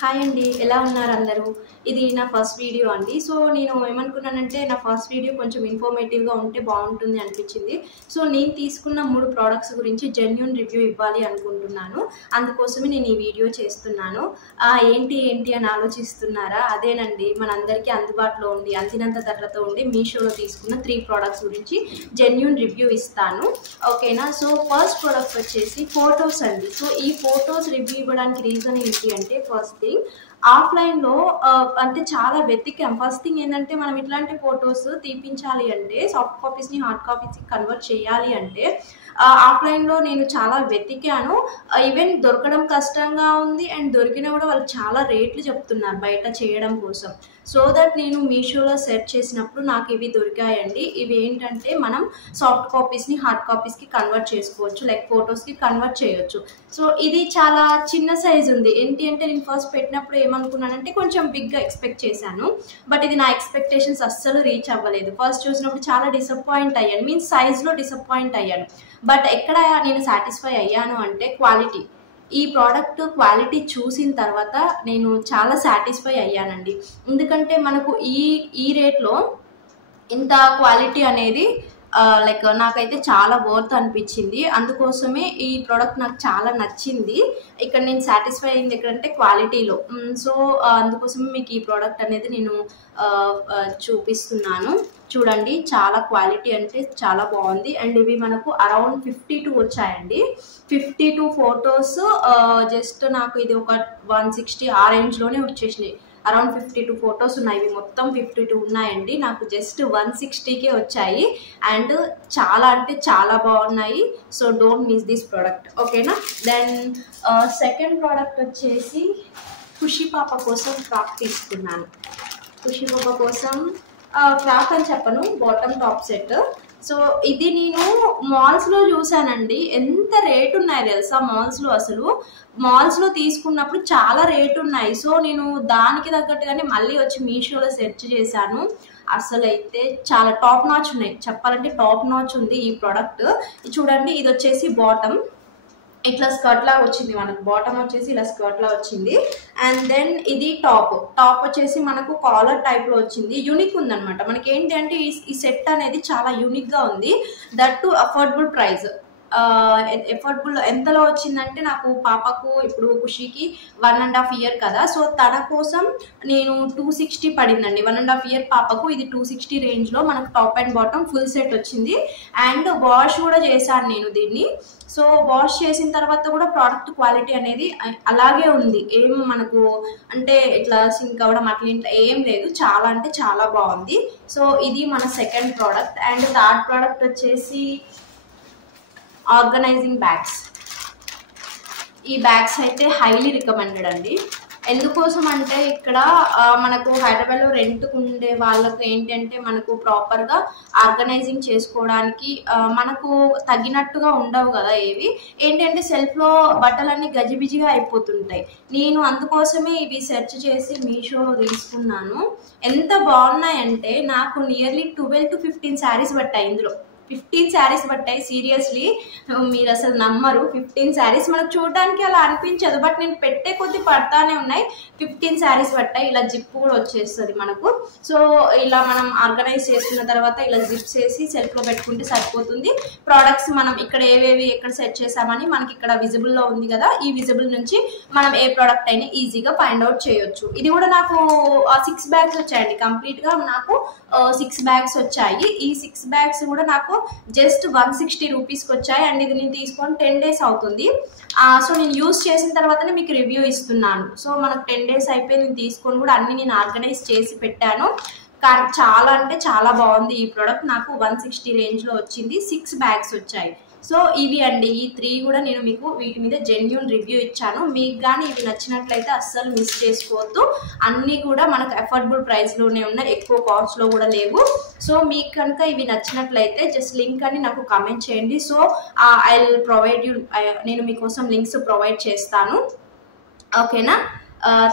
Hi అండి. ఎలా ఉన్నారు అందరూ? ఇది నా ఫస్ట్ వీడియో అండి. సో, నేను ఏమనుకున్నానంటే, నా ఫస్ట్ వీడియో కొంచెం ఇన్ఫర్మేటివ్‌గా ఉంటే బావుంటుంది అనిపించింది. సో, నేను తీసుకున్న 3 ప్రొడక్ట్స్ గురించి జెన్యూన్ రివ్యూ ఇవ్వాలి అనుకుంటున్నాను. అందుకోసమే నేను ఈ వీడియో చేస్తున్నాను. ఏంటి అని ఆలోచిస్తున్నారా? అదేనండి, మనందరికీ అందుబాటులో ఉండి, అందినంత ధరలతో ఉండి మీషోలో తీసుకున్న 3 ప్రొడక్ట్స్ గురించి జెన్యూన్ రివ్యూ ఇస్తాను. ఓకేనా? సో, ఫస్ట్ ప్రొడక్ట్ వచ్చేసి ఫోటోస్ అండి. సో, ఈ ఫోటోస్ రివ్యూ ఇవ్వడానికి రీజన్ ఏంటి అంటే, ఫస్ట్ థింగ్ ఆఫ్లైన్‌లో అంటే చాలా వెతికాం. ఫస్ట్ థింగ్ ఏంటంటే, మనం ఇట్లాంటి ఫోటోస్ తీపించాలి అంటే సాఫ్ట్ కాపీస్‌ని హార్డ్ కాపీస్‌కి కన్వర్ట్ చేయాలి అంటే ఆఫ్లైన్‌లో నేను చాలా వెతికాను. ఈవెన్ దొరకడం కష్టంగా ఉంది. అండ్ దొరికినా కూడా వాళ్ళు చాలా రేట్లు చెప్తున్నారు బయట చేయడం కోసం. సో దట్ నేను మీషోలో సెర్చ్ చేసినప్పుడు నాకు ఇవి దొరికాయండి. ఇవి ఏంటంటే, మనం సాఫ్ట్ కాపీస్‌ని హార్డ్ కాపీస్‌కి కన్వర్ట్ చేసుకోవచ్చు, లైక్ ఫొటోస్‌కి కన్వర్ట్ చేయొచ్చు. సో ఇది చాలా చిన్న సైజ్ ఉంది. ఏంటి అంటే, నేను ఫస్ట్ పెట్టినప్పుడు ఏమనుకున్నానంటే కొంచెం బిగ్గా ఎక్స్పెక్ట్ చేశాను. బట్ ఇది నా ఎక్స్పెక్టేషన్స్ అస్సలు రీచ్ అవ్వలేదు. ఫస్ట్ చూసినప్పుడు చాలా డిసప్పాయింట్ అయ్యాను. మీన్స్ సైజ్లో డిసప్పాయింట్ అయ్యాను. బట్ ఎక్కడ నేను సాటిస్ఫై అయ్యాను అంటే క్వాలిటీ. ఈ ప్రోడక్ట్ క్వాలిటీ చూసిన తర్వాత నేను చాలా సాటిస్ఫై అయ్యానండి. ఎందుకంటే మనకు ఈ రేట్లో ఇంత క్వాలిటీ అనేది లైక్ నాకైతే చాలా వర్త్ అనిపించింది. అందుకోసమే ఈ ప్రోడక్ట్ నాకు చాలా నచ్చింది. ఇక్కడ నేను సాటిస్ఫై అయింది ఎక్కడంటే క్వాలిటీలో. సో అందుకోసమే మీకు ఈ ప్రోడక్ట్ అనేది నేను చూపిస్తున్నాను. చూడండి, చాలా క్వాలిటీ అంటే చాలా బాగుంది. అండ్ ఇవి మనకు అరౌండ్ 52 వచ్చాయండి. 52 ఫొటోస్. జస్ట్ నాకు ఇది ఒక 160 ఆ రేంజ్లోనే వచ్చేసినాయి. అరౌండ్ 52 ఫొటోస్ ఉన్నాయి. ఇవి మొత్తం 52 ఉన్నాయండి. నాకు జస్ట్ 160కే వచ్చాయి. అండ్ చాలా అంటే చాలా బాగున్నాయి. So don't miss this product. ఓకేనా? దెన్ సెకండ్ ప్రోడక్ట్ వచ్చేసి ఖుషి పాప కోసం ఫ్రాక్ తీసుకున్నాను. ఖుషి పాప కోసం ఫ్రాక్ అని చెప్పను, బాటమ్ టాప్ సెట్. సో ఇది నేను మాల్స్లో చూసానండి. ఎంత రేటు ఉన్నాయి తెలుసా మాల్స్లో. అసలు మాల్స్లో తీసుకున్నప్పుడు చాలా రేటు ఉన్నాయి. సో నేను దానికి తగ్గట్టుగానే మళ్ళీ వచ్చి మీషోలో సెర్చ్ చేశాను. అసలు అయితే చాలా టాప్ నాచ్ ఉన్నాయి. చెప్పాలంటే టాప్ నాచ్ ఉంది ఈ ప్రోడక్ట్. చూడండి, ఇది వచ్చేసి బాటమ్ ఇట్లా స్కర్ట్ లాగా వచ్చింది. మనకు బాటమ్ వచ్చేసి ఇలా స్కర్ట్ లా వచ్చింది. అండ్ దెన్ ఇది టాప్ వచ్చేసి మనకు కాలర్ టైప్ లో వచ్చింది. యూనిక్ ఉందన్నమాట. మనకి ఏంటి అంటే ఈ సెట్ అనేది చాలా యూనిక్ గా ఉంది. That to affordable price. Affordable ఎంతలో వచ్చిందంటే, నాకు పాపకు ఇప్పుడు ఖుషికి 1.5 ఇయర్ కదా. సో తన కోసం నేను 260 పడిందండి. 1.5 ఇయర్ పాపకు ఇది 260 రేంజ్లో మనకు top and bottom full set వచ్చింది. అండ్ వాష్ కూడా చేశాను నేను దీన్ని. సో వాష్ చేసిన తర్వాత కూడా ప్రోడక్ట్ క్వాలిటీ అనేది అలాగే ఉంది. ఏం మనకు అంటే ఇట్లా సింక్ అవ్వడం అట్లా ఇంట్లో ఏం లేదు. చాలా అంటే చాలా బాగుంది. సో ఇది మన second product. And third product వచ్చేసి ఆర్గనైజింగ్ బ్యాగ్స్. ఈ బ్యాగ్స్ అయితే హైలీ రికమెండెడ్ అండి. ఎందుకోసం అంటే, ఇక్కడ మనకు హైదరాబాద్లో రెంట్కు ఉండే వాళ్ళకు ఏంటంటే, మనకు ప్రాపర్గా ఆర్గనైజింగ్ చేసుకోవడానికి మనకు తగినట్టుగా ఉండవు కదా. ఏవి ఏంటంటే సెల్ఫ్లో బట్టలన్నీ గజిబిజిగా అయిపోతుంటాయి. నేను అందుకోసమే ఇవి సెర్చ్ చేసి మీషోలో తీసుకున్నాను. ఎంత బాగున్నాయంటే, నాకు నియర్లీ 12 to 15 శారీస్ పట్టాయి. ఇందులో 15 శారీస్ పట్టాయి. సీరియస్లీ మీరు అసలు నమ్మరు. 15 శారీస్ మనకు చూడడానికి అలా అనిపించదు, బట్ నేను పెట్టే కొద్ది పడతానే ఉన్నాయి. 15 శారీస్ పట్టాయి. ఇలా జిప్ కూడా వచ్చేస్తుంది మనకు. సో ఇలా మనం ఆర్గనైజ్ చేసుకున్న తర్వాత ఇలా జిప్స్ వేసి సెల్ఫ్లో పెట్టుకుంటే సరిపోతుంది. ప్రోడక్ట్స్ మనం ఇక్కడ ఏవేవి ఎక్కడ సెట్ చేసామని మనకి ఇక్కడ విజిబుల్లో ఉంది కదా. ఈ విజిబుల్ నుంచి మనం ఏ ప్రోడక్ట్ అయినా ఈజీగా ఫైండ్ అవుట్ చేయొచ్చు. ఇది కూడా నాకు 6 బ్యాగ్స్ వచ్చాయండి. కంప్లీట్గా నాకు 6 బ్యాగ్స్ వచ్చాయి. ఈ 6 బ్యాగ్స్ కూడా నాకు జస్ట్ 160 రూపీస్కి వచ్చాయి. అండ్ ఇది నేను తీసుకొని 10 days అవుతుంది. సో నేను యూజ్ చేసిన తర్వాతనే మీకు రివ్యూ ఇస్తున్నాను. సో మనకు 10 days అయిపోయి నేను తీసుకొని కూడా అన్ని నేను ఆర్గనైజ్ చేసి పెట్టాను. కానీ చాలా అంటే చాలా బాగుంది ఈ ప్రోడక్ట్. నాకు 160 రేంజ్లో వచ్చింది. 6 బ్యాగ్స్ వచ్చాయి. సో ఇవి అండి, ఈ 3 కూడా నేను మీకు వీటి మీద జెన్యూన్ రివ్యూ ఇచ్చాను. మీకు కానీ ఇవి నచ్చినట్లయితే అస్సలు మిస్ చేసుకోవద్దు. అన్నీ కూడా మనకు అఫోర్డబుల్ ప్రైస్లోనే ఉన్నాయి, ఎక్కువ కాస్ట్లో కూడా లేవు. సో మీకు కనుక ఇవి నచ్చినట్లయితే జస్ట్ లింక్ అని నాకు కామెంట్ చేయండి. So I will provide you, నేను మీకోసం లింక్స్ ప్రొవైడ్ చేస్తాను. ఓకేనా?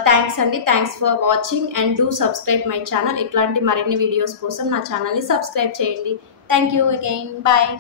థ్యాంక్స్ అండి. Thanks for watching and do subscribe my channel. ఇట్లాంటి మరిన్ని వీడియోస్ కోసం నా ఛానల్ని సబ్స్క్రైబ్ చేయండి. Thank you again. బాయ్.